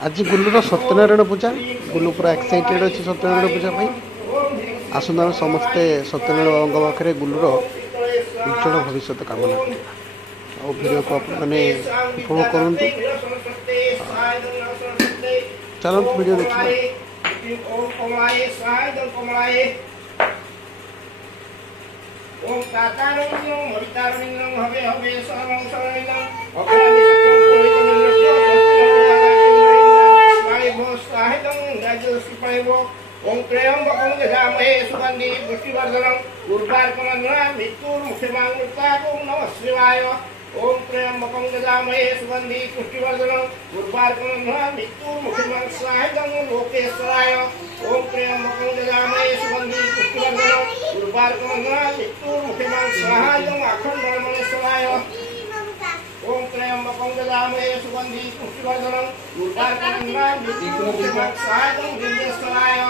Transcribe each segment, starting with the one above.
आज गुल्लूर सत्यनारायण पूजा गुल्लू पूरा एक्साइटेड अच्छी सत्यनारायण पूजा आसंता समस्ते सत्यनारायण बाबा पाखे गुल्लूर उज्जवल भविष्य कामना कर भिडियो को मैंने उपभोग करूँ चलते वीडियो देखिए। ओम त्र्यंबकं यजामहे सुगंधि पुष्टिवर्धनम् उर्वारुकमन्त्रा मृत्युर्मुक्षमामृताय नमः शिवाय। ओम त्र्यंबकं यजामहे सुगंधि पुष्टिवर्धनम् उर्वारुकमन्त्रा मृत्युर्मुक्षमामृताय लोकेश्वराय। ओम त्र्यंबकं यजामहे सुगंधि पुष्टिवर्धनम् उर्वारुकमन्त्रा मृत्युर्मुक्षमामृताय अखण्डमणेश्वराय। ओम त्र्यंबकं यजामहे सुगंधि पुष्टिवर्धनम् उर्वारुकमन्त्रा मृत्युर्मुक्षमामृताय लिंगेश्वराय।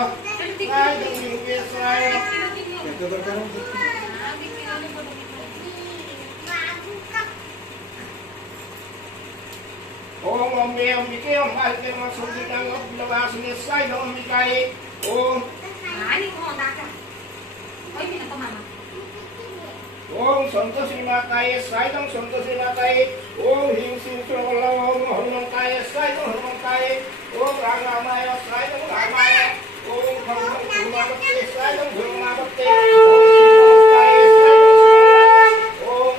ओम अम्बे अंबिके अम्बालिके नमः संगीतां अभिलवासिने स्वाय नमः अंबिकाये। ओम ओम संतोषी माताये स्वाय नमः संतोषी माताये। ओम ह्रीं श्रीं सर्ववल्लभ ओम हनुमंताये स्वाय नमः हनुमंताये। ओम रामाय स्वाय नमः रामाय। ओम भगवते स्वाय नमः भगवते। ओम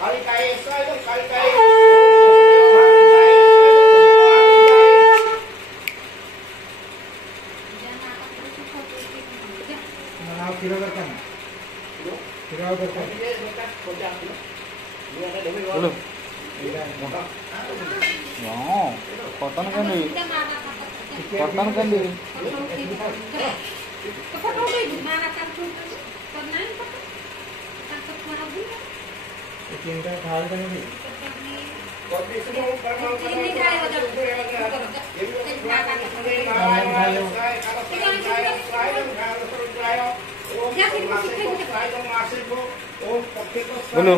कालिकाये स्वाय नमः कालिकाये। कॉटन कैंडी कॉटन कैंडी बोलो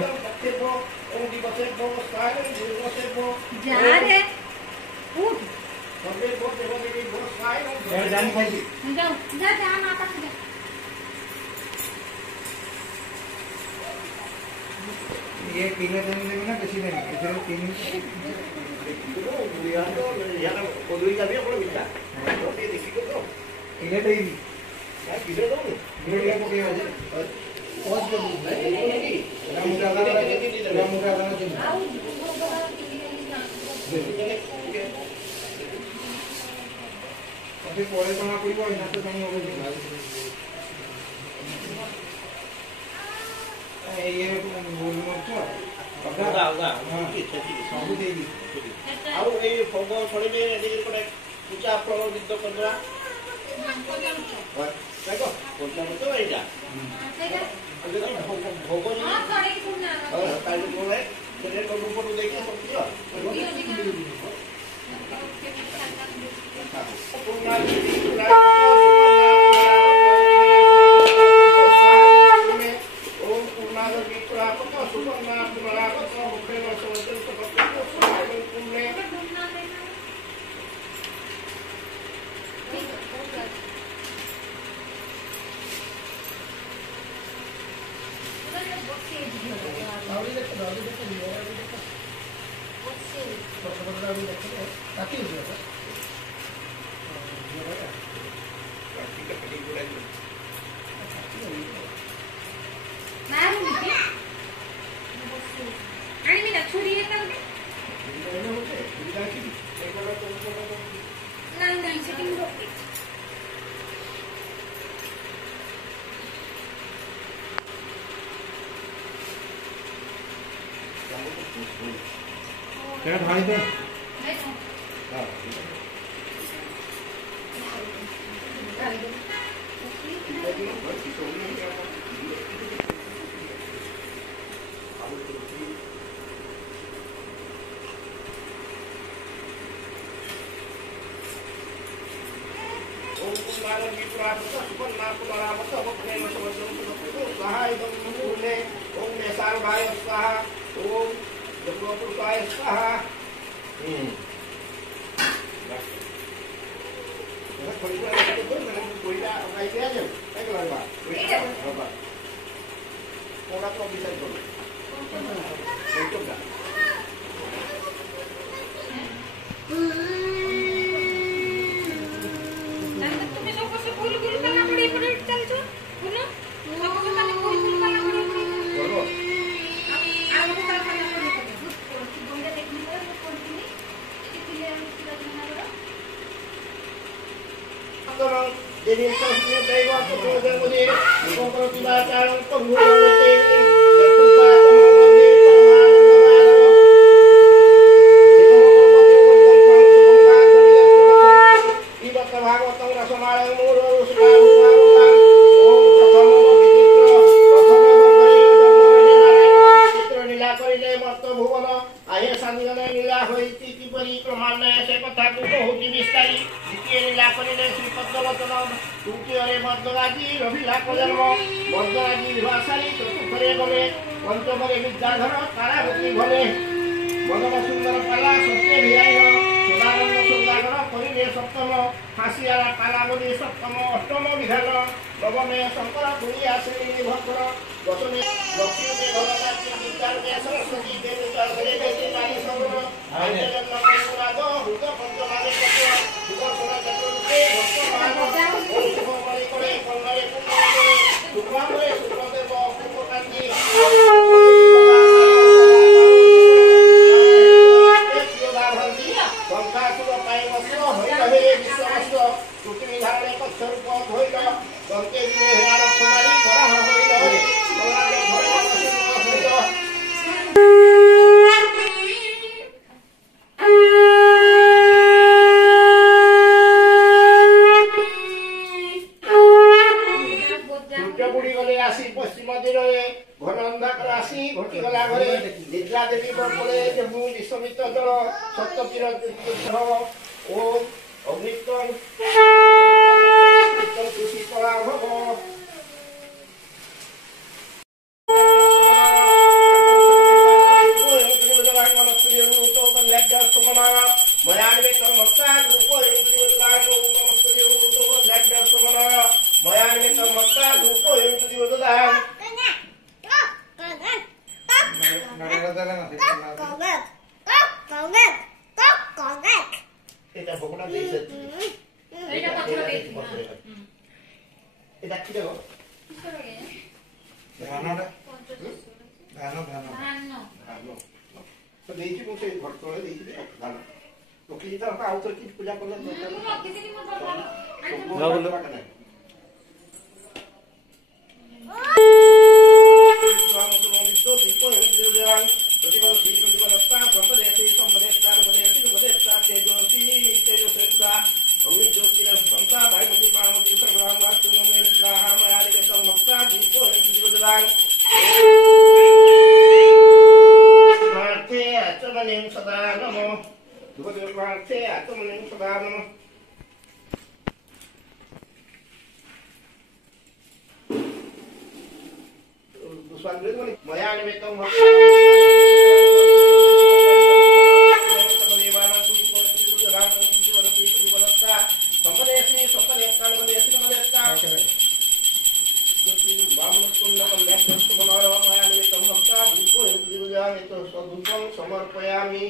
ये पीले देने देंगे ना किसी ने इधर तीन यार कोई का भी अपना मिलता है तो ये देखिए तो इधर तो ही यार किधर दो इधर ये को क्या है बहुत बड़ी रामुका अभी कोई बना कोई वो यहाँ तो नहीं होगा ये बोल मत होगा होगा सब देगी ଆଉ ଏଇ ଭୋଗ ଛଡେଇବେ ଏଠି ଗୋଟେ ପୂଜା ପ୍ରଭାବିତ କରିବା ଦେଖ ପଞ୍ଚାମୃତ ଏଇଟା ଭୋଗ ତାହେଲେ ବୋଲେ ସେଟା ସବୁ ପଟୁ ଦେଇକି ସତ୍ୟ क्या ढाई दे तुम्ही सोबत फुल फुल काला पडी पडी चालছো फुल सोबत মানে फुल फुल काला पडी पडी আর মতো কালা পडी পडी বন্ধে দেখনি করে কোনটি এটি পিলে पंचमरे विद्याधर तारावती भले मदन सुंदर पाला सत्य भियाय सदानंद सुंदर परिले सप्तम फासियाला पालावली सप्तम अष्टम विधान नवमे शंकर पुरी आश्री भक्तर दशमे लक्ष्मी के भगवान विद्यार के सरस्वती के विद्याधरे के नारी सगुण आयजन नमस्कार हुत पंचमाले कतो सुदर्शन चतुर्थे भक्तमान ओम करे कन्नरे पुण्य सुभामरे सुप्रदेव पुष्पकांति पश्चिम दिने घन अंधाकर आसी घटीगला घरे निद्रा देवी बर्फले जम्मू विश्वमित दल सप्ततीर ओम अग्नितम कृषि कला भव पूजा समर्पयामि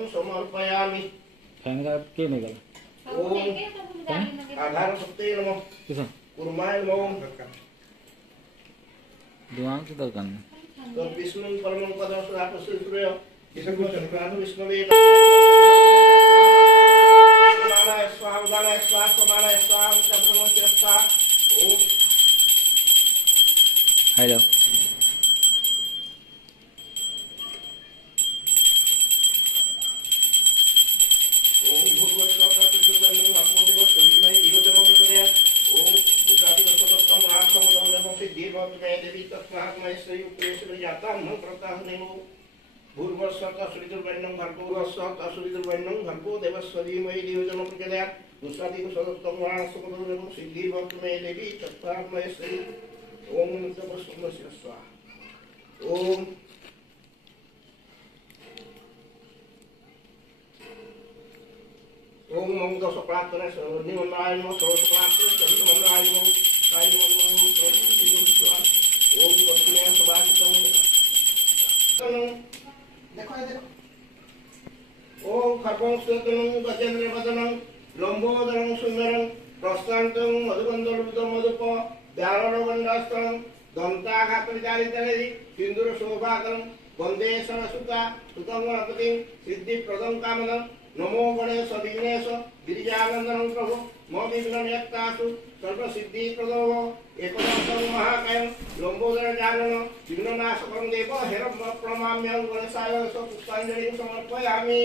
समर्पयामि के निकल ओम आधार सत्य नमो कुर्माय नमो दिमाग से दर्द करना तो विष्णु परम पदम सदा प्रसिद्ध इसे को चंद्रानु विष्णुवे नारायण स्वाहा नारायण स्वाहा नारायण स्वाहा चंद्रमो चेष्टा ओम हेलो ओम ओम नमो दश प्रार्थना निमनाय नमः षोडश प्रार्थना चंद्रमनाय नमः काय नमः ओम कल्पने सभासितम देखो ये देखो ओम खर्वं स्तोत्रं गजेन्द्र वदनं लंबोदरं सुंदरं प्रशान्तं मधुकन्दलुतं मधुप व्यारणगण्डास्त्रं दन्ताघातरिचारितरे सिन्दूर शोभाकरं वन्दे सरस्वता सुतं गणपतिं सिद्धिप्रदं कामदं नमो गणेश विघ्नेश गिरिजानन्दनं प्रभु मम विघ्ननियक्तासु सर्वसिद्धिप्रदो एकदन्तं महाकायं लंबोदर जानन विघ्ननाशकं देव हेरं प्रणमाम्यं गणेशाय पुष्पाञ्जलिं समर्पयामि।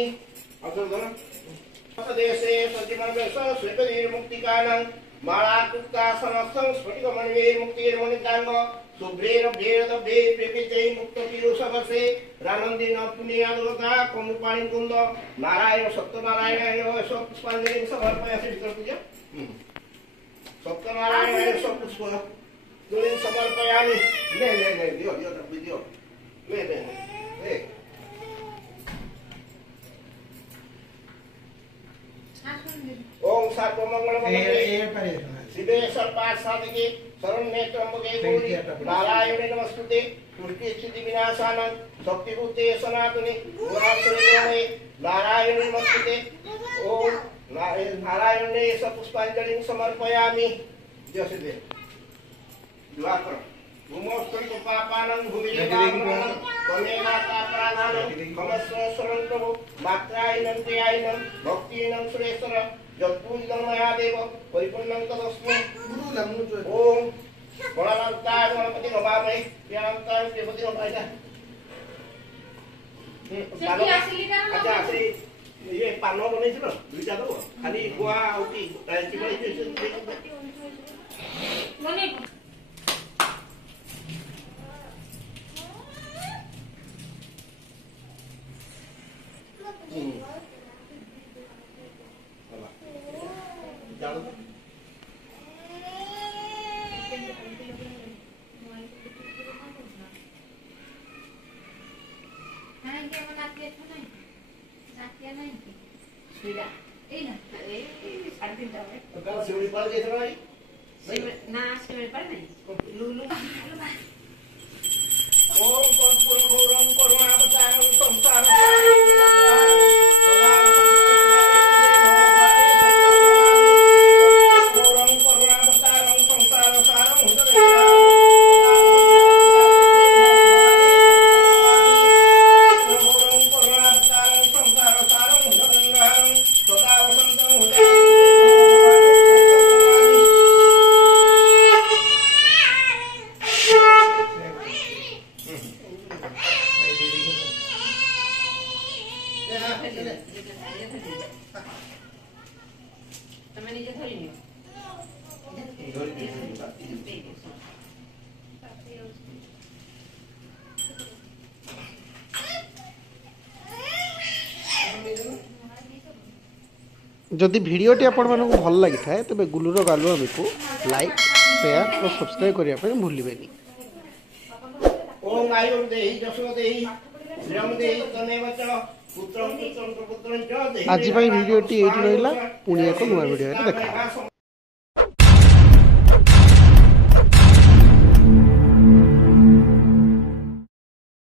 देशे सज्जिमन्वेष श्वेतधीर्मुक्तिकानं मालाकृतासनस्थं स्फटिकमणिर्मुक्तिर्मणिताङ्ग शुभ्रेरभ्येरदभ्ये प्रेपितै मुक्तपीयूषवर्षे रानन्दिन पुण्यादोता कन्दुपाणिकुन्द नारायण सत्यनारायणाय पुष्पाञ्जलिं समर्पयामि। पूजा सत्यनारायणाय पुष्पाञ्जलिं समर्पयामि। ले दियो ले ओम सर्वमंगलमंगले शिवे सर्वार्थसाधिके शरण्ये त्र्यंबके गौरी नारायणे नमस्तुते तुष्टि स्थिति विनाशानं शक्तिभूते सनातने गुणाश्रये नारायणे नमस्तुते। ओम नारायणे पुष्पाञ्जलिं समर्पयामि। जय श्री द्वापर भूमोस्तंत पापानं भूमिलेवानं तमेनाता प्राणानं कमस्व शरणं मात्रायनं क्रियायनं भक्तिनं सुरेश्वर जत्पूजितं मया देव परिपूर्णं तदस्मै। ओम गणानान्ताय गणपति नमामि प्रियान्ताय देवति नमामि। अच्छा आसे ये पान बनेছিল দুইটা দেব খালি গোয়া আউটি চিবাই দিয়েছে মনে ओम कर्पूरगौरं करुणावतारं संसारं जदि भिडियोटी आपण मानक भल लगी थाए तेबे गुलुर गालुआमी को लाइक शेयर और सब्सक्राइब करिया पे भूलिबेनी। ओम आयुर् देहि जशो देहि श्रियं देहि तमेव च पुत्रं पुत्रं प्रपुत्रं च देहि। आज भिडियोटी एठी रहिला पुणी एक नुआ भिडियो देखा।